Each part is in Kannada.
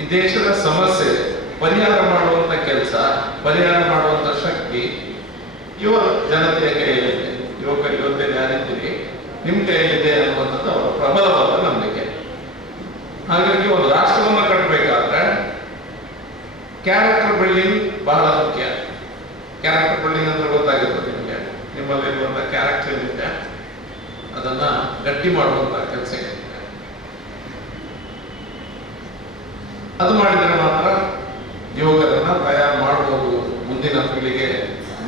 ಈ ದೇಶದ ಸಮಸ್ಯೆ ಪರಿಹಾರ ಮಾಡುವಂತ ಕೆಲಸ, ಪರಿಹಾರ ಮಾಡುವಂತ ಶಕ್ತಿ ಯುವ ಜನತೆಯ ಕೈಯಲ್ಲಿದೆ. ಯುವಕ ಯುವತಿಯರು ಯಾರಿದ್ದೀರಿ ನಿಮ್ಮ ಕೈಯಲ್ಲಿದೆ ಅನ್ನುವಂಥದ್ದು ಅವರ ಪ್ರಬಲವಾದ ನಂಬಿಕೆ. ಹಾಗಾಗಿ ಒಂದು ರಾಷ್ಟ್ರವನ್ನು ಕಟ್ಟಬೇಕಾದ್ರೆ ಕ್ಯಾರೆಕ್ಟರ್ ಬಿಲ್ಡಿಂಗ್ ಬಹಳ ಮುಖ್ಯ. ಕ್ಯಾರೆಕ್ಟರ್ ಬಿಲ್ಡಿಂಗ್ ಅಂತ ಗೊತ್ತಾಗಿರ್ತದೆ ನಿಮಗೆ. ನಿಮ್ಮಲ್ಲಿರುವಂತಹ ಕ್ಯಾರೆಕ್ಟರ್ ಇದೆ, ಅದನ್ನ ಗಟ್ಟಿ ಮಾಡುವಂತಹ ಕೆಲಸ ಇದೆ. ಅದು ಮಾಡಿದರೆ ಮಾತ್ರ ಯುವಕರನ್ನ ತಯಾರು ಮಾಡಬಹುದು. ಮುಂದಿನ ಪೀಳಿಗೆ,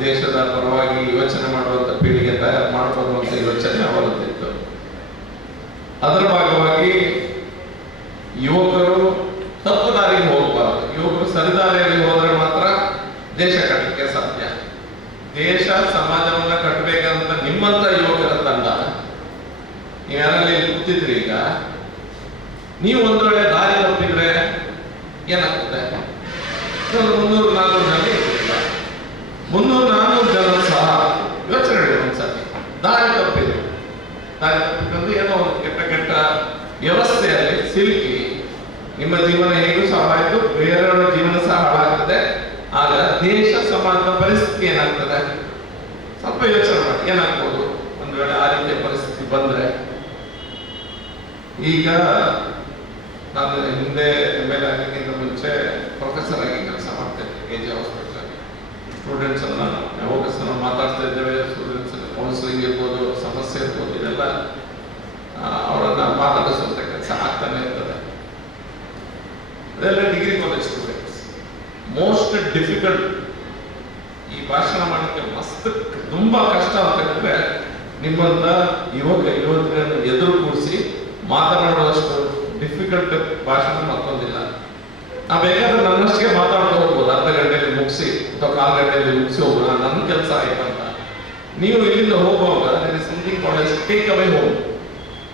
ದೇಶದ ಪರವಾಗಿ ಯೋಚನೆ ಮಾಡುವಂತ ಪೀಳಿಗೆ ತಯಾರು ಮಾಡಬಹುದು ಅಂತ ಯೋಚನೆ ಅವರದ್ದಿತ್ತು. ಅದರ ಭಾಗವಾಗಿ ಯುವಕರು ತಪ್ಪು ದಾರಿಗೆ ಹೋಗಬಾರದು. ಯುವಕರು ಸರಿದಾರಿಯಲ್ಲಿ ಹೋದ್ರೆ ಮಾತ್ರ ದೇಶ ಕಟ್ಟಲಿಕ್ಕೆ ಸಾಧ್ಯ. ದೇಶ ಸಮಾಜವನ್ನ ಕಟ್ಟಬೇಕಂತ ನಿಮ್ಮಂತ ಯುವಕರ ತಂಡ ನೀವ್ಯಾರಲ್ಲಿ ಕೂತಿದ್ರಿ, ಈಗ ನೀವು ಒಂದು ವೇಳೆ ದಾರಿ ತಪ್ಪಿದ್ರೆ ಏನಾಗ್ತದೆ? 300-400 ಜನ ಇರ್ತಿಲ್ಲ, 300-400 ಜನ ಸಹ ಯೋಚನೆ ಮಾಡಿ ಒಂದ್ಸತಿ ದಾರಿ ತಪ್ಪಿದ್ರು. ದಾರಿ ತಪ್ಪಿದ್ರೆ ಏನೋ ಒಂದು ಕೆಟ್ಟ ಕೆಟ್ಟ ವ್ಯವಸ್ಥೆಯಲ್ಲಿ ಸಿಲುಕಿ ನಿಮ್ಮ ಜೀವನ ಹೇಗೂ ಸಹ ಆಯ್ತು, ಬೇರೆಯವರ ಜೀವನ ಸಹ ಹಾಳಾಗ್ತದೆ. ಆಗ ದೇಶ ಸಮಾಜದ ಪರಿಸ್ಥಿತಿ ಏನಾಗ್ತದೆ? ಸ್ವಲ್ಪ ಯೋಚನೆ ಮಾಡಿ, ಏನಾಗ್ಬೋದು ಒಂದು ವೇಳೆ ಆ ರೀತಿಯ ಪರಿಸ್ಥಿತಿ ಬಂದ್ರೆ. ಈಗ ನಾನು ಹಿಂದೆ ML ಆಗಕ್ಕಿಂತ ಮುಂಚೆ ಪ್ರೊಫೆಸರ್ ಆಗಿ ಕೆಲಸ ಮಾಡ್ತೇನೆ KG ಹಾಸ್ಪಿಟಲ್. ಸ್ಟೂಡೆಂಟ್ಸ್ ಅನ್ನ ಯಾವಾಗ ಮಾತಾಡ್ತಾ ಇದ್ದೇವೆ, ಸ್ಟೂಡೆಂಟ್ಸ್ ಕೌನ್ಸಿಲಿಂಗ್ ಇರ್ಬೋದು, ಸಮಸ್ಯೆ ಇರ್ಬೋದು, ಇದೆಲ್ಲ ಅವರನ್ನ ಮಾತಾಡಿಸುವಂತ ಕೆಲಸ ಆಗ್ತಾನೆ ಇರ್ತದೆ. ಅದೆಲ್ಲ degree college students. Most difficult ಈ ಭಾಷಣ ಮಾಡಲಿಕ್ಕೆ ಮಸ್ತ್ ತುಂಬಾ ಕಷ್ಟ ಅಂತ ಹೇಳಿದ್ರೆ ನಿಮ್ಮಂತ ಯುವಕ ಯುವತಿಯರನ್ನು ಎದುರು ಕೂಡಿಸಿ ಮಾತನಾಡುವಷ್ಟು ಡಿಫಿಕಲ್ಟ್ ಭಾಷಣ ಮತ್ತೊಂದಿಲ್ಲ. ನಾವು ಬೇಕಾದ್ರೆ ನನ್ನಷ್ಟಿಗೆ ಮಾತಾಡ್ತಾ ಹೋಗ್ಬೋದು, ಅರ್ಧ ಗಂಟೆಯಲ್ಲಿ ಮುಗಿಸಿ ಅಥವಾ 1/4 ಗಂಟೆಯಲ್ಲಿ ಮುಗಿಸಿ ಹೋಗೋಣ, ನನ್ನ ಕೆಲಸ ಆಯ್ತಂತ. ನೀವು ಇಲ್ಲಿಂದ ಹೋಗುವಾಗ something college take away home.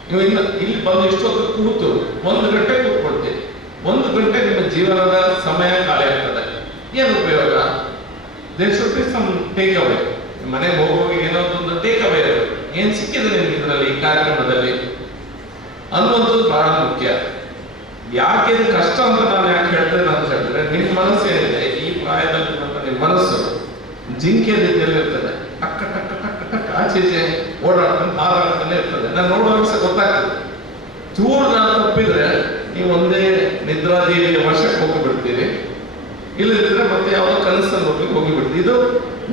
ನೀವು ಇಲ್ಲಿ ಬಂದು ಇಷ್ಟೊತ್ತು ಕೂತು 1 ಗಂಟೆ ಕೂತ್ಕೊಳ್ತೀವಿ. 1 ಗಂಟೆ ನಿಮ್ಮ ಜೀವನದ ಸಮಯ ಖಾಲಿ ಆಗ್ತದೆ. ಏನು ಉಪಯೋಗ? There should be some take away. ಮನೆಗೆ ಹೋಗುವಾಗ ಏನೋ ಒಂದು ಟೇಕ್ ಅವೇ ಇರೋದು. ಏನ್ ಸಿಕ್ಕಿದೆ ನಿಮ್ಗೆ ಇದರಲ್ಲಿ, ಈ ಕಾರ್ಯಕ್ರಮದಲ್ಲಿ ಅನ್ನುವಂಥದ್ದು ಬಹಳ ಮುಖ್ಯ. ಯಾಕೆ ಇದು ಕಷ್ಟ ಅಂತ ನಾನು ಯಾಕೆ ಹೇಳ್ತೇನೆ ಅಂತ ಹೇಳಿದ್ರೆ, ನಿಮ್ಮ ಮನಸ್ಸು ಏನಿದೆ ಈ ಪ್ರಾಯದಲ್ಲಿ ನಿಮ್ಮ ಮನಸ್ಸು ಜಿಂಕೆ ರೀತಿಯಲ್ಲಿ ಇರ್ತದೆ. ಟಕ್ಕ ಟಕ್ಕ ಟಕ್ಕ ಟಕ್ಕ ಆಚೆ ಓಡಾಡ್ತಾನೆ ಹಾರಾಡ್ತಾನೆ ಇರ್ತದೆ. ನಾನು ನೋಡುವಾಗ ಸಹ ಗೊತ್ತಾಗ್ತದೆ. ಚೂರು ನಾನು ತಪ್ಪಿದ್ರೆ ನೀವು ಒಂದೇ ನಿದ್ರಾದೇವಿಯ ವಶಕ್ಕೆ ಹೋಗಿಬಿಡ್ತೀರಿ, ಇಲ್ಲದಿದ್ರೆ ಮತ್ತೆ ಯಾವುದೋ ಕನಸನ್ನು ಹೋಗಿಬಿಡ್ತೀವಿ. ಇದು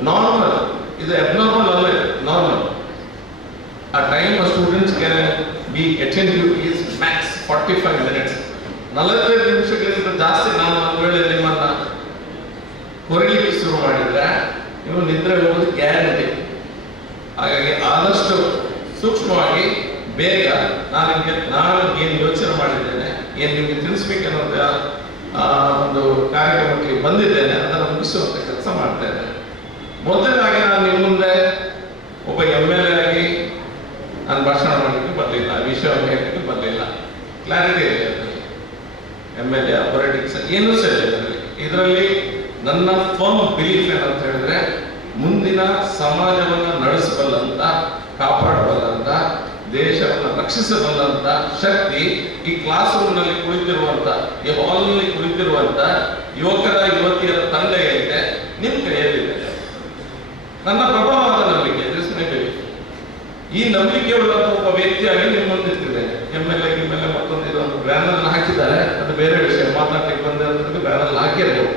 ನಾರ್ಮಲ್, ಇದು ಅಬ್ನಾರ್ಮಲ್ ಅಲ್ಲ, ನಾರ್ಮಲ್. ಆ time students can be attentive is Max 45 minutes. 45 ನಿಮಿಷಗಳಿಂದ ಜಾಸ್ತಿ ನಾನು ಒಂದು ವೇಳೆ ನಿಮ್ಮನ್ನ ಹೊರಲಿಕ್ಕೆ ಶುರು ಮಾಡಿದ್ರೆ ನೀವು ನಿದ್ರೆ ಹೋಗೋದು ಗ್ಯಾರಂಟಿ. ಹಾಗಾಗಿ ಆದಷ್ಟು ಸೂಕ್ಷ್ಮವಾಗಿ ಬೇಗ ನಾನು ಏನು ಯೋಚನೆ ಮಾಡಿದ್ದೇನೆ, ಏನು ನಿಮಗೆ ತಿಳಿಸ್ಬೇಕನ್ನೋದ ಒಂದು ಕಾರ್ಯಕ್ರಮಕ್ಕೆ ಬಂದಿದ್ದೇನೆ, ಅದನ್ನು ಮುಗಿಸುವಂತ ಕೆಲಸ ಮಾಡ್ತೇನೆ. ಮೊದಲನೇದಾಗಿ ನಾನು ನಿಮ್ಮ ಮುಂದೆ ಒಬ್ಬ ML ಆಗಿ ನಾನು ಭಾಷಣ ಮಾಡಲಿಕ್ಕೆ ಬರಲಿಲ್ಲ, ವಿಷಯವನ್ನು ಹೇಳಲಿಕ್ಕೆ ಬರಲಿಲ್ಲ. ಕ್ಲಾರಿಟಿ ಇದೆ ಅದರಲ್ಲಿ. ML ಪೊಲಿಟಿಕ್ಸ್ ಏನೂ ಸಹ ಇದೆ ಇದರಲ್ಲಿ. ನನ್ನ ಫರ್ಮ್ ಬಿಲೀಫ್ ಏನಂತ ಹೇಳಿದ್ರೆ, ಮುಂದಿನ ಸಮಾಜವನ್ನು ನಡೆಸಬಲ್ಲಂತ, ಕಾಪಾಡಬಲ್ಲಂತ, ದೇಶವನ್ನು ರಕ್ಷಿಸಬಲ್ಲಂತ ಶಕ್ತಿ ಈ ಕ್ಲಾಸ್ ರೂಮ್ ನಲ್ಲಿ ಕುಳಿತಿರುವಂತ, ಈ ಹಾಲ್ ನಲ್ಲಿ ಕುಳಿತಿರುವಂತ ಯುವಕರ ಯುವತಿಯರ ತಂಡ ಏನಿದೆ ನಿಮ್ ಕೈಯಲ್ಲಿದೆ. ನನ್ನ ಪ್ರಬಲವಾದ ನಂಬಿಕೆ, ಈ ನಂಬಿಕೆ ಉಳ್ಳಂತ ಒಬ್ಬ ವ್ಯಕ್ತಿಯಾಗಿ ನಿಮ್ಮ ಮುಂದಿರ್ತಿದ್ದೇನೆ. ML ಮತ್ತೊಂದು ಇದೊಂದು ಬ್ಯಾನರ್ ಹಾಕಿದ್ದಾರೆ, ಅದು ಬೇರೆ ವಿಷಯ. ಮಾತಾಡ್ಲಿಕ್ಕೆ ಬಂದ ಬ್ಯಾನರ್ ಹಾಕಿರ್ಬೋದು.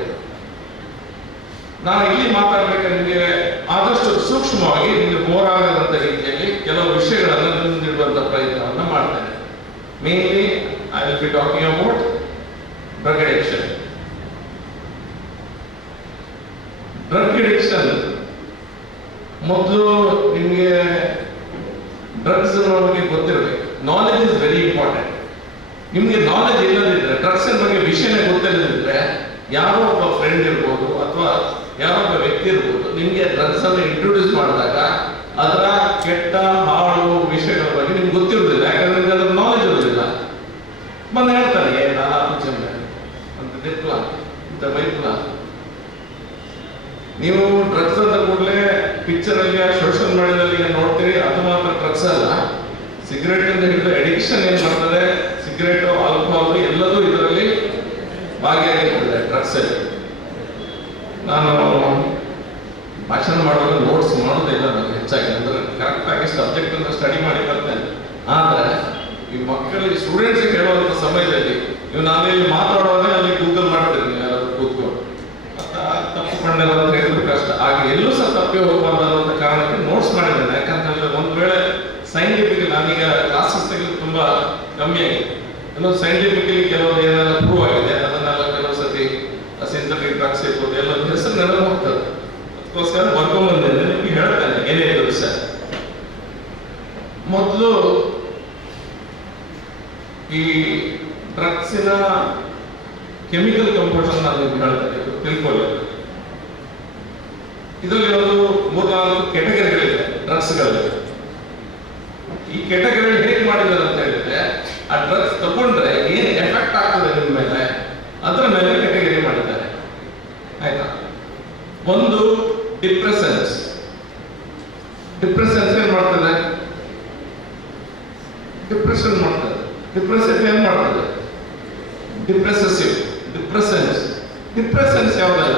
ನಾನು ಇಲ್ಲಿ ಮಾತಾಡ್ಬೇಕಾದ್ರೆ ನಿಮಗೆ ಆದಷ್ಟು ಸೂಕ್ಷ್ಮವಾಗಿ ನಿಮಗೆ ಬೋರ್ ಆಗದಂತ ರೀತಿಯಲ್ಲಿ ಕೆಲವು ವಿಷಯಗಳನ್ನು ಮುಂದಿಡುವಂತ ಪ್ರಯತ್ನವನ್ನು ಮಾಡ್ತೇನೆ. Mainly I will be talking about drug addiction. Drug addiction ಮೊದಲು ನಿಮಗೆ ಡ್ರಗ್ಸ್ ಬಗ್ಗೆ ಗೊತ್ತಿರಬೇಕು. Knowledge is very important. ನಿಮ್ಗೆ ನಾಲೆಜ್ ಇಲ್ಲದಿದ್ರೆ, ಡ್ರಗ್ಸ್ ಬಗ್ಗೆ ವಿಷಯನೇ ಗೊತ್ತಿಲ್ಲದಿದ್ರೆ, ಯಾರೋ ಒಬ್ಬ ಫ್ರೆಂಡ್ ಇರ್ಬೋದು ಅಥವಾ ಯಾರೋ ಒಬ್ಬ ವ್ಯಕ್ತಿ ಇರ್ಬೋದು, ನಿಮ್ಗೆ ಡ್ರಗ್ಸ್ ಅನ್ನು ಇಂಟ್ರೊಡ್ಯೂಸ್ ಮಾಡಿದಾಗ ಅದರ ಕೆಟ್ಟ ಹಾಳು ವಿಷಯಗಳ ಬಗ್ಗೆ ನಿಮ್ಗೆ ಗೊತ್ತಿರುವುದಿಲ್ಲ. ಯಾಕಂದ್ರೆ ನಿಮ್ಗೆ ಅದರ ನಾಲೆಜ್ ಇರೋದಿಲ್ಲ. ಬಂದು ಹೇಳ್ತಾರೆ, ಅಂತ ದಿಪ್ಲ ಇಂಥ ಬೈಪ್ಲ. ನೀವು ಡ್ರಗ್ಸ್ ಅಂತ ಕೂಡಲೇ ಪಿಕ್ಚರ್ ಅಲ್ಲಿ ಸೋಷಿಯಲ್ ಮೀಡಿಯಾದಲ್ಲಿ ನೋಡ್ತೀರಿ. ಅದು ಮಾತ್ರ ಡ್ರಗ್ಸ್ ಅಲ್ಲ, ಸಿಗರೇಟ್ ಅಂತ ಹಿಡಿದು ಅಡಿಕ್ಷನ್ ಏನ್ ಮಾಡ್ತದೆ, ಸಿಗರೇಟು, ಆಲ್ಕೋಹಾಲ್ ಎಲ್ಲದೂ ಇದರಲ್ಲಿ ಭಾಗಿಯಾಗಿರ್ತದೆ ಡ್ರಗ್ಸ್ ಅಲ್ಲಿ. ನಾನು ಭಾಷಣ ಮಾಡುವಾಗ ನೋಟ್ಸ್ ಮಾಡೋದಿಲ್ಲ ನಾನು ಹೆಚ್ಚಾಗಿ, ಅಂದ್ರೆ ಕರೆಕ್ಟಾಗಿ ಸಬ್ಜೆಕ್ಟ್ ಅಂತ ಸ್ಟಡಿ ಮಾಡಿ ಬರ್ತೇನೆ. ಆದರೆ ಈ ಮಕ್ಕಳಿಗೆ ಸ್ಟೂಡೆಂಟ್ಸ್ ಹೇಳುವಂಥ ಸಮಯದಲ್ಲಿ ನೀವು ನಾವೇನು ಮಾತಾಡುವಾಗ ಅಲ್ಲಿ ಗೂಗಲ್ ಮಾಡ್ತೀರಿ, ನೀವು ಯಾರಾದ್ರೂ ಕೂತ್ಕೊಂಡು ತಪ್ಪುಕೊಂಡೆಲ್ಲ ಅಂತ ಹೇಳಿದ್ರು ಕಷ್ಟ. ಆಗ ಎಲ್ಲೂ ಸಹ ತಪ್ಪಿ ಹೋಗಬಾರ್ದು ಅನ್ನೋಂಥ ಕಾರಣಕ್ಕೆ ನೋಟ್ಸ್ ಮಾಡಿದ್ದೇನೆ. ಯಾಕಂತಂದ್ರೆ ಒಂದು ವೇಳೆ ಸೈಂಟಿಫಿಕ್, ನಾನೀಗ ಕ್ಲಾಸಸ್ ತೆಗೆದು ತುಂಬಾ ಕಮ್ಮಿ ಆಗಿದೆ, ಕೆಲವು ಸೈಂಟಿಫಿಕಲಿ ಕೆಲವು ಏನೆಲ್ಲ ಪ್ರೂವ್ ಆಗಿದೆ ಅದನ್ನೆಲ್ಲ ಕೆಲವು ಸತಿ ಸಿಂಥೆಟಿಕ್ ಡ್ರಗ್ಸ್ ಇರ್ಬೋದು ಎಲ್ಲ ಹೆಸರು ನೆನಪು ಹೋಗ್ತದೆ. ಅದಕ್ಕೋಸ್ಕರ ಬರ್ಕೊಂಡ್ಬಂದಿದ್ದೆ, ನಿಮಗೆ ಹೇಳ್ತೇನೆ ಏನೇನು ವಿಷಯ. ಮೊದಲು ಈ ಡ್ರಗ್ಸಿನ ಕೆಮಿಕಲ್ ಕಂಪೋಸಿಷನ್ ನಾನು ನಿಮ್ಗೆ ಹೇಳ್ತೇನೆ, ತಿಳ್ಕೊಳ್ಳಿ. ಇದರಲ್ಲಿ ಒಂದು 3-4 ಕೆಟಗರಿಗಳಿದೆ ಡ್ರಗ್ಸ್ಗಳಲ್ಲಿ. ಈ ಕೆಟಗರಿ ಹೇಗೆ ಮಾಡಿದ್ದಾರೆ ಅಂತ ಹೇಳಿದ್ರೆ, ಆ ಡ್ರಗ್ಸ್ ತಗೊಂಡ್ರೆ ಏನ್ ಎಫೆಕ್ಟ್ ಆಗ್ತದೆ ನಿಮ್ಮ ಮೇಲೆ ಅದರ ಮೇಲೆ ಕೆಟಗರಿ ಮಾಡಿದ್ದಾರೆ, ಆಯ್ತಾ. ಒಂದು ಡಿಪ್ರೆಸೆನ್ಸ್. ಡಿಪ್ರೆಸೆನ್ಸ್ ಏನ್ ಮಾಡ್ತದೆ? ಡಿಪ್ರೆಷನ್ ಮಾಡ್ತದೆ. ಡಿಪ್ರೆಸೆನ್ಸ್ ಏನ್ ಮಾಡ್ತದೆ? ಡಿಪ್ರೆಸೆಸಿವ್. ಡಿಪ್ರೆಸೆನ್ಸ್ ಯಾವುದಲ್ಲ?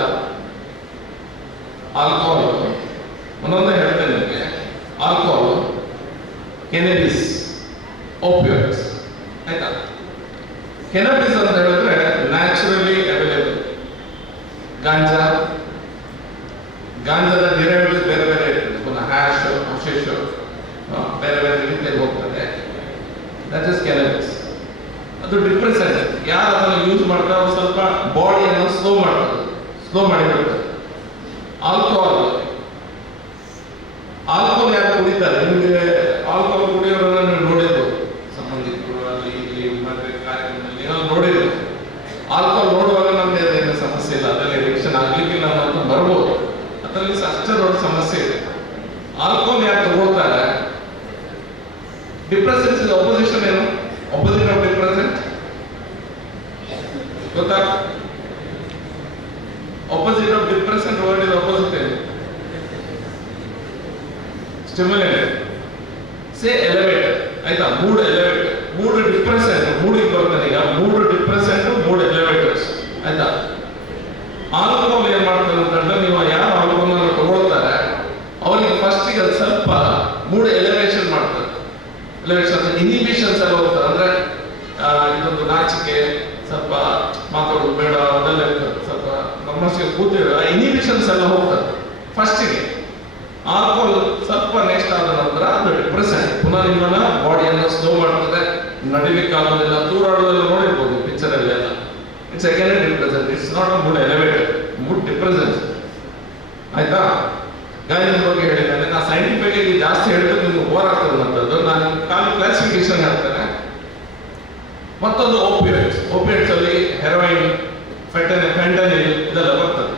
ಆಲ್ಕೋಹಾಲ್, ಒಂದೊಂದೇ ಹೇಳ್ತೇನೆ ನಿಮಗೆ. ಆಲ್ಕೋಹಾಲ್, ಕೆನಬಿಸ್, ಓಪಿಯಾಯ್ಡ್ಸ್, ಆಯ್ತಾ. ಕೆನಬಿಸ್ ಅಂತ ಹೇಳಿದ್ರೆ ನ್ಯಾಚುರಲಿ ಅವೈಲೇಬಲ್. ಗಾಂಜಾದ ಡಿರೈವೇಟಿವ್ಸ್ ಬೇರೆ ಬೇರೆ ಇರ್ತದೆ, ಪುನಃ ಹ್ಯಾಶ್, ಹಶಿಶ್, ಬೇರೆ ಬೇರೆ ರೀತಿಯಲ್ಲಿ ಹೋಗ್ತದೆ. That is cannabis. ಅದು ಡಿಪ್ರೆಸೆಂಟ್. ಯಾರು ಅದನ್ನು ಯೂಸ್ ಮಾಡ್ತಾರೆ ಅವ್ರು ಸ್ವಲ್ಪ ಬಾಡಿಯನ್ನು ಸ್ಲೋ ಮಾಡಿಬಿಡ್ತಾರೆ. ಆಲ್ಕೋಹಾಲ್ ಯಾರು ಕುಡಿತಾರೆ, ನಿಮಗೆ ಆಲ್ಕೋಹಾಲ್ ಕುಡಿಯೋರನ್ನ ನೀವು ನೋಡಿರ್ಬೋದು, ಸಂಬಂಧಿಕರು ಅಲ್ಲಿ ಇಲ್ಲಿ ಮದುವೆ ಕಾರ್ಯಕ್ರಮದಲ್ಲಿ ಏನೋ ನೋಡಿರ್ಬೋದು. ಆಲ್ಕೋಹಾಲ್ ನೋಡುವಾಗ ನಮ್ಗೆ ಅದೇನು ಸಮಸ್ಯೆ ಇಲ್ಲ, ಅದರಲ್ಲಿ ಎಡಿಕ್ಷನ್ ಆಗ್ಲಿಕ್ಕಿಲ್ಲ ಅನ್ನೋದು ಬರ್ಬೋದು, ಅದರಲ್ಲಿ ಅಷ್ಟೇ ದೊಡ್ಡ ಸಮಸ್ಯೆ ಇದೆ. ಆಲ್ಕೋಹಾಲ್ ಯಾರು ತಗೊಳ್ತಾರೆ, ಡಿಪ್ರೆಸೆನ್ಸ್ ಅಪೋಸಿಷನ್ ಏನು? ಅಪೋಸಿಟ್ ಆಫ್ ಡಿಪ್ರೆಸೆಂಟ್ ಗೊತ್ತಾ? opposite of depressant word is opposite. Stimulated. Say elevated. ಆಯ್ತಾ? Mood elevator. ಮೂಡ್ ಡಿಪ್ರೆಸೆಂಟ್, ಮೂಡಿಗೆ ಬರ್ತಾನೆ ಈಗ. ಮೂಡ್ ಡಿಪ್ರೆಸೆಂಟ್, ಮೂಡ್ ಎಲಿವೇಟರ್ಸ್, ಆಯ್ತಾ. ಆಲ್ಕೋಹಾಲ್ ಏನ್ ಮಾಡ್ತಾರೆ ಅಂತಂದ್ರೆ, ನೀವು ಯಾರು ಆಲ್ಕೋಹಾಲ್ ತಗೊಳ್ತಾರೆ ಅವರಿಗೆ ಫಸ್ಟಿಗೆ ಅದು ಸ್ವಲ್ಪ ಮೂಡ್ ಎಲಿವೇಶನ್ ಮಾಡ್ತಾರೆ. ಎಲಿವೇಶನ್ ಇನಿಬಿಷನ್ಸ್ ಎಲ್ಲ ಹೋಗ್ತಾರೆ. ಅಂದ್ರೆ ಇದೊಂದು ನಾಚಿಕೆ, ಸ್ವಲ್ಪ ಮಾತಾಡೋದು ಬೇಡ, ಅದೆಲ್ಲ ಇರ್ತದೆ. ಸ್ವಲ್ಪ ನಮ್ಮಷ್ಟಿಗೆ ಕೂತಿರೋ ಇನಿಬಿಷನ್ಸ್ ಎಲ್ಲ ಹೋಗ್ತದೆ ಫಸ್ಟಿಗೆ. ಆಲ್ಕೋಹಾಲ್ ಸ್ವಲ್ಪ ನೆಕ್ಸ್ಟ್ ಆದ ನಂತರ ಅದು ಡಿಪ್ರೆಸೆಂಟ್, ಪುನಃ ನಿಮ್ಮನ್ನ ಬಾಡಿಯನ್ನು ಸ್ಲೋ ಮಾಡ್ತದೆ, ನಡಿಲಿಕ್ಕೆ ಆಗೋದಿಲ್ಲ, ತೂರಾಡೋದೆಲ್ಲ ನೋಡಿರ್ಬೋದು ಪಿಕ್ಚರ್ ಅಲ್ಲಿ ಎಲ್ಲ. It's again depressant. It's not a mood elevated, mood depressant, ಆಯ್ತಾ. ಗಾಯನ ಬಗ್ಗೆ ಹೇಳಿದ್ದೇನೆ. ನಾ ಸೈಂಟಿಫಿಕ್ ಆಗಿ ಜಾಸ್ತಿ ಹೇಳಿದ್ರೆ ನಿಮ್ಗೆ ಓವರ್ ಆಗ್ತದಂಥದ್ದು. ನಾನು ಖಾಲಿ ಕ್ಲಾಸಿಫಿಕೇಶನ್ ಹೇಳ್ತೇನೆ. ಮತ್ತೊಂದು ಓಪಿಯಾಯ್ಡ್ಸ್. ಓಪಿಯಾಯ್ಡ್ಸ್ ಅಲ್ಲಿ ಹೆರೋಯಿನ್, ಫೆಂಟನಿಲ್ ಇದೆಲ್ಲ ಬರ್ತದೆ.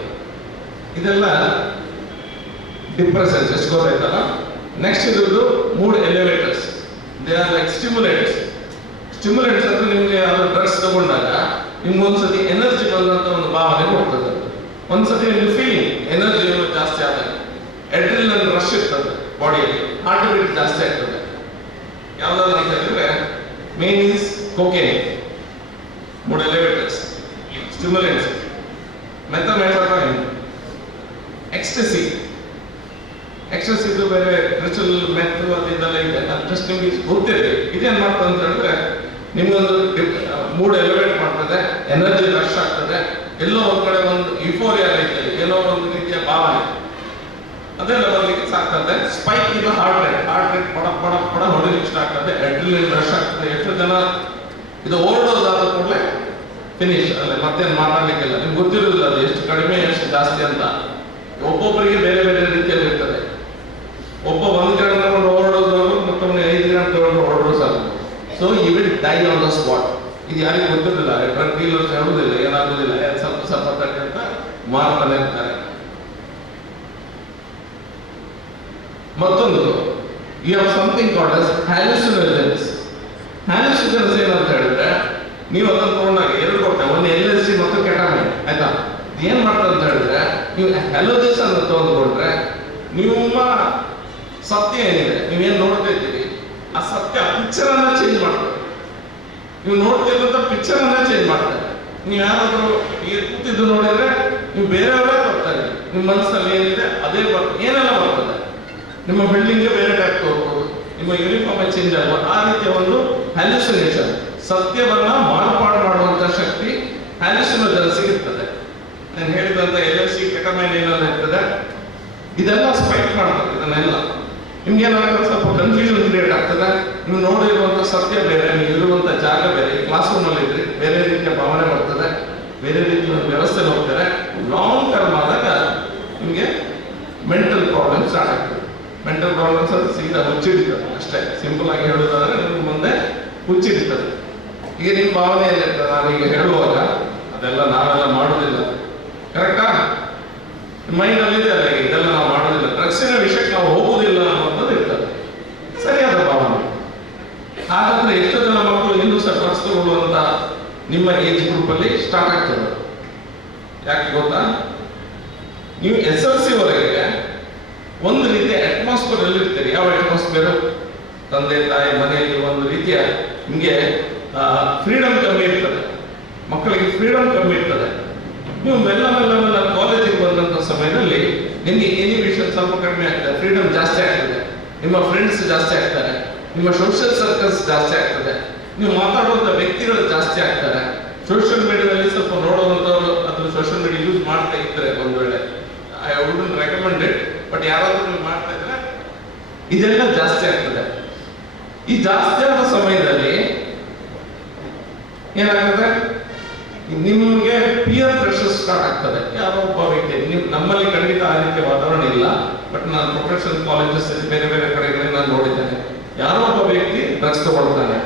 ಇದೆಲ್ಲ ಡಿಪ್ರೆಸೆನ್ಸ್, ಎಷ್ಟು ಗೊತ್ತಾಯ್ತಲ್ಲ. ನೆಕ್ಸ್ಟ್ ಇರೋದು mood elevators. They are like stimulators. Stimulators ಅಂದ್ರೆ ನಿಮ್ಗೆ ಯಾವ್ದು ಡ್ರಗ್ಸ್ ತಗೊಂಡಾಗ ನಿಮ್ಗೆ ಒಂದ್ಸತಿ ಎನರ್ಜಿ ಬಂದಂತ ಒಂದು ಭಾವನೆ ಹೋಗ್ತದೆ. ಒಂದ್ಸತಿ ನಿಮ್ಗೆ ಫೀಲಿಂಗ್ ಎನರ್ಜಿ ಜಾಸ್ತಿ ಆದಾಗ ಅಡ್ರಿನಲಿನ್ ರಶ್ ಇರ್ತದೆ ಬಾಡಿಯಲ್ಲಿ, ಹಾರ್ಟ್ ಬೀಟ್ ಜಾಸ್ತಿ ಆಗ್ತದೆ. ಯಾವ್ದಾದ್ರು ಅಂತ ಹೇಳಿದ್ರೆ main is cocaine, mood elevators, stimulants, methamphetamine, ecstasy ಇದು ಬೇರೆ ರಿಚುವಲ್ ಮೆತ್ ಅದೆಲ್ಲ ಇದೆ. ಜಸ್ಟ್ ನಿಮ್ಗೆ ಗೊತ್ತಿದೆ. ಇದೇನ್ ಮಾಡ್ತದೆ ಅಂತ ಹೇಳಿದ್ರೆ ನಿಮ್ಗೊಂದು ಮೂಡ್ ಎಲಿವೇಟ್ ಮಾಡ್ತದೆ, ಎನರ್ಜಿ ರಶ್ ಆಗ್ತದೆ, ಎಲ್ಲೋ ಒಂದ್ ಕಡೆ ಒಂದು ಯುಫೋರಿಯಾ ರೀತಿಯಲ್ಲಿ ಏನೋ ಒಂದು ರೀತಿಯ ಭಾವನೆ ಅದೆಲ್ಲ ಬರ್ಲಿಕ್ಕೆ ಸಾಕ್ತದೆ. ಸ್ಪೈಕ್ ಇದು ಹಾರ್ಟ್ ರೇಟ್ ಪಡ ಹೊಡಿಲಿಕ್ಕೆ ಸ್ಟಾರ್ಟ್ ಆಗ್ತದೆ, ಅಡ್ರಿನಲಿನ್ ರಶ್ ಆಗ್ತದೆ. ಎಷ್ಟು ಜನ ಇದು ಓವರ್ಡೋಸ್ ಆದ ಕೂಡಲೇ ಫಿನಿಶ್, ಅಲ್ಲೇ ಮತ್ತೇನು ಮಾತಾಡ್ಲಿಕ್ಕಿಲ್ಲ. ನಿಮ್ಗೆ ಗೊತ್ತಿರೋದಿಲ್ಲ ಅದು ಎಷ್ಟು ಕಡಿಮೆ ಎಷ್ಟು ಜಾಸ್ತಿ ಅಂತ. ಒಬ್ಬೊಬ್ಬರಿಗೆ ಬೇರೆ ಬೇರೆ ರೀತಿಯಲ್ಲಿ ಇರ್ತದೆ. ಒಬ್ಬ 1 ಗ್ರಾಮ್ ತಗೊಂಡು ಓವರ್ಡೋಸ್ ಆಗೋದು, ಮತ್ತೊಮ್ಮೆ 5 ಗ್ರಾಮ್ ತಗೊಂಡು ಓವರ್ಡೋಸ್ ಆಗೋದು. So you will die on the spot. ಇದು ಯಾರಿಗೂ ಗೊತ್ತಿರಲಿಲ್ಲ, ಡ್ರಗ್ ಡೀಲರ್ಸ್ ಹೇಳುವುದಿಲ್ಲ, ಏನಾಗುದಿಲ್ಲ, ಸ್ವಲ್ಪ ತಟ್ಟೆ ಅಂತ ಮಾರ್ತಾನೆ ಇರ್ತಾರೆ. ಮತ್ತೊಂದು you have something called as hallucinogens. Hallucinogens ಏನಂತ ಹೇಳಿದ್ರೆ, ನೀವು ಅದನ್ನು ತಗೊಂಡಾಗ 2 ಕೊಡ್ತೇವೆ, ಒಂದು LSD ಮತ್ತು ಕೆಟಾಮಿನ್, ಆಯ್ತಾ. ಏನ್ ಮಾಡ್ತಾರೆ ಅಂತ ಹೇಳಿದ್ರೆ, ನೀವು ಹ್ಯಾಲೋಜನ್ಸ್ ಅನ್ನು ತಗೊಂಡ್ಕೊಂಡ್ರೆ ನಿಮ್ಮ ಸತ್ಯ ಏನಿದೆ, ನೀವೇನ್ ನೋಡ್ತಾ ಇದ್ದೀರಿ ಆ ಸತ್ಯ ಪಿಕ್ಚರ್ ಅನ್ನ ಚೇಂಜ್ ಮಾಡ್ತಾರೆ. ನೀವು ನೋಡ್ತಿರುವಂತ ಪಿಕ್ಚರ್ ಅನ್ನ ಚೇಂಜ್ ಮಾಡ್ತಾರೆ. ನೀವು ಯಾರಾದರೂ ಈಗ ಕೂತಿದ್ದು ನೋಡಿದ್ರೆ ನೀವು ಬೇರೆಯವರೇ ಬರ್ತಾರೆ, ನಿಮ್ಮ ಮನಸ್ಸಲ್ಲಿ ಏನಿದೆ ಅದೇ ಏನೆಲ್ಲ ಬರ್ತದೆ. ನಿಮ್ಮ ಬಿಲ್ಡಿಂಗ್ಗೆ ಬೇರೆ ಟೈಪ್ ತೋರ್ಬೋದು, ನಿಮ್ಮ ಯೂನಿಫಾರ್ಮ್ ಚೇಂಜ್ ಆಗ್ಬೋದು. ಆ ರೀತಿಯ ಒಂದು ಹ್ಯಾಲ್ಯುಸಿನೇಷನ್, ಸತ್ಯವನ್ನ ಮಾರ್ಪಾಡು ಮಾಡುವಂತ ಶಕ್ತಿ ಹ್ಯಾಲ್ಯುಸಿನೋಜನ್ಸ್ಗೆ ಇರ್ತದೆ. ನಾನು ಹೇಳಿದಂತ LSD ಕೆಟಮೈನ್ ಏನೆಲ್ಲ ಇರ್ತದೆ ಇದೆಲ್ಲ ಸ್ಪೈಕ್ ಮಾಡ್ತದೆ. ಇದನ್ನೆಲ್ಲ ನಿಮ್ಗೆ ಏನಾಗುತ್ತೆ, ಸ್ವಲ್ಪ ಕನ್ಫ್ಯೂಷನ್ ಕ್ರಿಯೇಟ್ ಆಗ್ತದೆ. ನೀವು ನೋಡಿರುವಂತ ಸತ್ಯ ಬೇರೆ, ನೀವು ಇರುವಂತ ಜಾಗ ಬೇರೆ, ಕ್ಲಾಸ್ ರೂಮ್ ಅಲ್ಲಿ ಇದ್ರಿ ಬೇರೆ ರೀತಿಯ ಭಾವನೆ ಬರ್ತದೆ, ಬೇರೆ ರೀತಿಯ ಒಂದು ವ್ಯವಸ್ಥೆ ಹೋಗ್ತಾರೆ. ಲಾಂಗ್ ಟರ್ಮ್ ಆದಾಗ ನಿಮಗೆ ಮೆಂಟಲ್ ಪ್ರಾಬ್ಲಮ್ ಸ್ಟಾರ್ಟ್ ಆಗ್ತದೆ. ಮೆಂಟಲ್ ಪ್ರಾಬ್ಲಮ್ಸ್ ಅದು ಸೀದಾ ಹುಚ್ಚಿಡ್ತದೆ ಅಷ್ಟೇ. ಸಿಂಪಲ್ ಆಗಿ ಹೇಳೋದಾದ್ರೆ ನಿಮ್ಗೆ ಮುಂದೆ ಹುಚ್ಚಿಡ್ತದೆ. ಈಗ ನಿಮ್ಮ ಭಾವನೆ ಏನಿರ್ತದೆ, ನಾನೀಗ ಹೇಳುವಾಗ ಅದೆಲ್ಲ ನಾವೆಲ್ಲ ಮಾಡೋದಿಲ್ಲ, ಕರೆಕ್ಟಾ? ಮೈಂಡ್ ಅಲ್ಲಿದೆ ಅಲ್ಲ, ಇದೆಲ್ಲ ನಾವು ಮಾಡೋದಿಲ್ಲ, ಡ್ರಗ್ಸಿನ ವಿಷಯಕ್ಕೆ ನಾವು ಹೋಗುವುದಿಲ್ಲ ಅನ್ನೋದು ಇರ್ತದೆ, ಸರಿಯಾದ ಭಾವನೆ. ಹಾಗಾದ್ರೆ ಎಷ್ಟು ಜನ ಮಕ್ಕಳು ಇನ್ನೂ ಸಹ ಡ್ರಗ್ಸ್ ತಗೊಳ್ಳುವಂತ ನಿಮ್ಮ ಏಜ್ ಗ್ರೂಪ್ ಅಲ್ಲಿ ಸ್ಟಾರ್ಟ್ ಆಗ್ತದೆ? ಯಾಕೆ ಗೊತ್ತಾ? ನೀವು SLC ವರೆಗೆ ಒಂದು ರೀತಿಯ ಅಟ್ಮಾಸ್ಫಿಯರ್ ಅಲ್ಲಿ ಇರ್ತೀರಿ. ಯಾವ ಅಟ್ಮಾಸ್ಫಿಯರ್? ತಂದೆ ತಾಯಿ ಮನೆಯಲ್ಲಿ ಒಂದು ರೀತಿಯ ನಿಮಗೆ ಫ್ರೀಡಮ್ ಕಮ್ಮಿ ಇರ್ತದೆ, ಮಕ್ಕಳಿಗೆ ಫ್ರೀಡಮ್ ಕಮ್ಮಿ ಇರ್ತದೆ. ನೀವು ಮೆಲ್ಲ ಕಾಲೇಜಿಗೆ ಬಂದಂತ ಸಮಯದಲ್ಲಿ ನಿಮಗೆ ಇನಿಬಿಷನ್ ಸ್ವಲ್ಪ ಕಡಿಮೆ ಆಗ್ತದೆ, ಫ್ರೀಡಮ್ ಜಾಸ್ತಿ ಆಗ್ತದೆ, ನಿಮ್ಮ ಫ್ರೆಂಡ್ಸ್ ಜಾಸ್ತಿ ಆಗ್ತಾರೆ, ನಿಮ್ಮ ಸೋಷಿಯಲ್ ಸರ್ಕಲ್ಸ್ ಜಾಸ್ತಿ ಆಗ್ತದೆ, ನೀವು ಮಾತಾಡುವಂತ ವ್ಯಕ್ತಿಗಳು ಜಾಸ್ತಿ ಆಗ್ತಾರೆ. ಸೋಷಿಯಲ್ ಮೀಡಿಯಾದಲ್ಲಿ ಸ್ವಲ್ಪ ನೋಡುವಂಥವ್ರು ಅಥವಾ ಸೋಷಿಯಲ್ ಮೀಡಿಯಾ ಯೂಸ್ ಮಾಡ್ತಾ ಇರ್ತಾರೆ, ಒಂದು ವೇಳೆ I wouldn't recommend it, but ಯಾರಾದ್ರೂ ನೀವು ಮಾಡ್ತಾ ಇದ್ರೆ ಇದೆಲ್ಲ ಜಾಸ್ತಿ ಆಗ್ತದೆ. ಈ ಜಾಸ್ತಿ ಆದ ಸಮಯದಲ್ಲಿ ಏನಾಗ್ತದೆ, ನಿಮಗೆ ಪಿಯರ್ ಪ್ರೆಷರ್ ಸ್ಟಾರ್ಟ್ ಆಗ್ತದೆ. ಯಾರೋ ಒಬ್ಬ ವ್ಯಕ್ತಿ, ನೀವು ನಮ್ಮಲ್ಲಿ ಖಂಡಿತ ಆ ರೀತಿಯ ವಾತಾವರಣ ಇಲ್ಲ, ಬಟ್ ನಾನು ಪ್ರೊಫೆಷನಲ್ ಕಾಲೇಜಸ್ ಬೇರೆ ಬೇರೆ ಕಡೆಗಳಲ್ಲಿ ನಾನು ನೋಡಿದ್ದೇನೆ. ಯಾರೋ ಒಬ್ಬ ವ್ಯಕ್ತಿ ಡ್ರಗ್ಸ್ ತಗೊಳ್ತಾನೆ,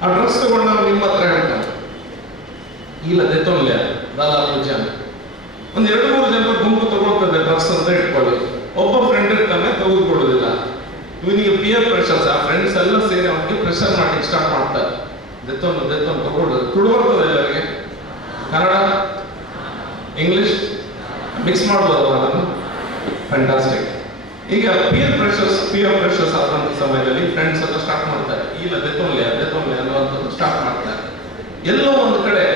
ಆ ಡ್ರಗ್ಸ್ ತಗೊಂಡು ನಾವು ನಿಮ್ಮ ಹತ್ರ ಹೇಳ್ತಾನೆ, ಇಲ್ಲ ದೆತ್ತೊಳ್ಳೆ ದಾದಾ ಪೂಜಾ ಒಂದು 2-3 ಜನ ಗುಂಪು ತಗೊಳ್ತದೆ ಡ್ರಗ್ಸ್ ಅಂತ ಇಟ್ಕೊಳ್ಳಿ. ಒಬ್ಬ ಫ್ರೆಂಡ್ ಇರ್ತಾನೆ, ತೆಗೆದುಕೊಳ್ಳೋದಿಲ್ಲ. ಇವನಿಗೆ ಪಿಯರ್ ಪ್ರೆಷರ್ಸ್, ಆ ಫ್ರೆಂಡ್ಸ್ ಎಲ್ಲ ಸೇರಿ ಅವನಿಗೆ ಪ್ರೆಷರ್ ಮಾಡಿ ಸ್ಟಾರ್ಟ್ ಮಾಡ್ತಾರೆ. ದೆತ್ತೊಂದು ತಗೊಳ್ಳೋದು ತುಳುವರ್ತದೆ ಎಲ್ಲರಿಗೆ. ಕನ್ನಡ ಇಂಗ್ಲಿಷ್ ಮಿಕ್ಸ್ ಮಾಡ್ಬೋದು ಅದನ್ನು, ಫ್ಯಾಂಟಾಸ್ಟಿಕ್. ಈಗ ಪಿಯರ್ ಪ್ರೆಷರ್ಸ್ ಆದಂತ ಸಮಯದಲ್ಲಿ ಫ್ರೆಂಡ್ಸ್ ಎಲ್ಲ ಸ್ಟಾರ್ಟ್ ಮಾಡ್ತಾರೆ, ಇಲ್ಲ ದೆತ್ತೊಳ್ಳೆ ಅನ್ನುವಂಥದ್ದು ಸ್ಟಾರ್ಟ್ ಮಾಡ್ತಾರೆ. ಎಲ್ಲೋ ಒಂದು ಕಡೆ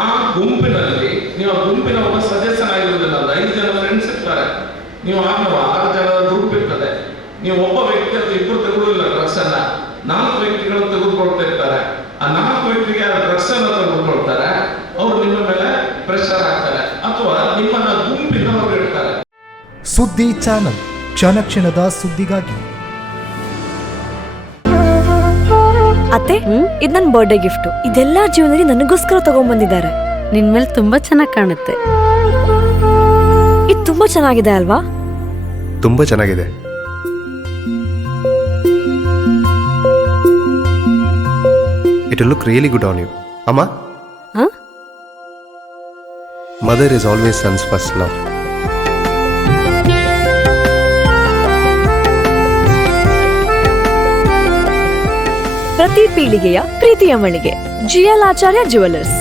ಆ ಗುಂಪಿನಲ್ಲಿ ನೀವು ಆ ಗುಂಪಿನ ಒಬ್ಬ ಸದಸ್ಯನಾಗಿರುವುದಿಲ್ಲ, 5 ಜನ ಫ್ರೆಂಡ್ಸ್ ಇರ್ತಾರೆ, ನೀವು 6 ಜನ ಗ್ರೂಪ್ ಇರ್ತದೆ. ನೀವು ಒಬ್ಬ ವ್ಯಕ್ತಿ ಅಥವಾ 2 ತೆಗೆದುಕೊಳ್ಳಿಲ್ಲ ಡ್ರಗ್ಸ್ ಅನ್ನ, 4 ವ್ಯಕ್ತಿಗಳು ತೆಗೆದುಕೊಳ್ತಾ ಇರ್ತಾರೆ. ಆ 4 ವ್ಯಕ್ತಿಗೆ ಆ ಡ್ರಗ್ಸ್ ಅನ್ನ ತೆಗೆದುಕೊಳ್ತಾರೆ, ಅವರು ನಿಮ್ಮ ಮೇಲೆ ಪ್ರೆಷರ್ ಆಗ್ತಾರೆ ಅಥವಾ ನಿಮ್ಮನ್ನ ಗುಂಪಿನವರು ಇಡ್ತಾರೆ. ಸುದ್ದಿ ಚಾನಲ್, ಕ್ಷಣ ಕ್ಷಣದ ಸುದ್ದಿಗಾಗಿ. ಅತ್ತೆ, ಇದು ನನ್ನ ಬರ್ಡೇ ಗಿಫ್ಟ್. ಇದೆಲ್ಲ ಜೀವನದಲ್ಲಿ ನನಗೋಸ್ಕರ ತಗೊಂಡ್ಬಂದಿದ್ದಾರೆ. ನಿನ್ ಮೇಲೆ ತುಂಬಾ ಚೆನ್ನಾಗಿ ಕಾಣುತ್ತೆ. ಇದು ತುಂಬಾ ಚೆನ್ನಾಗಿದೆ ಅಲ್ವಾ? ತುಂಬಾ ಚೆನ್ನಾಗಿದೆ. It will look really good on you. Amma? Huh? Mother is always son's first love. ಪ್ರತಿ ಪೀಳಿಗೆಯ ಪ್ರೀತಿಯ ಮಳಿಗೆ GL ಆಚಾರ್ಯ ಜುವೆಲ್ಲರ್ಸ್.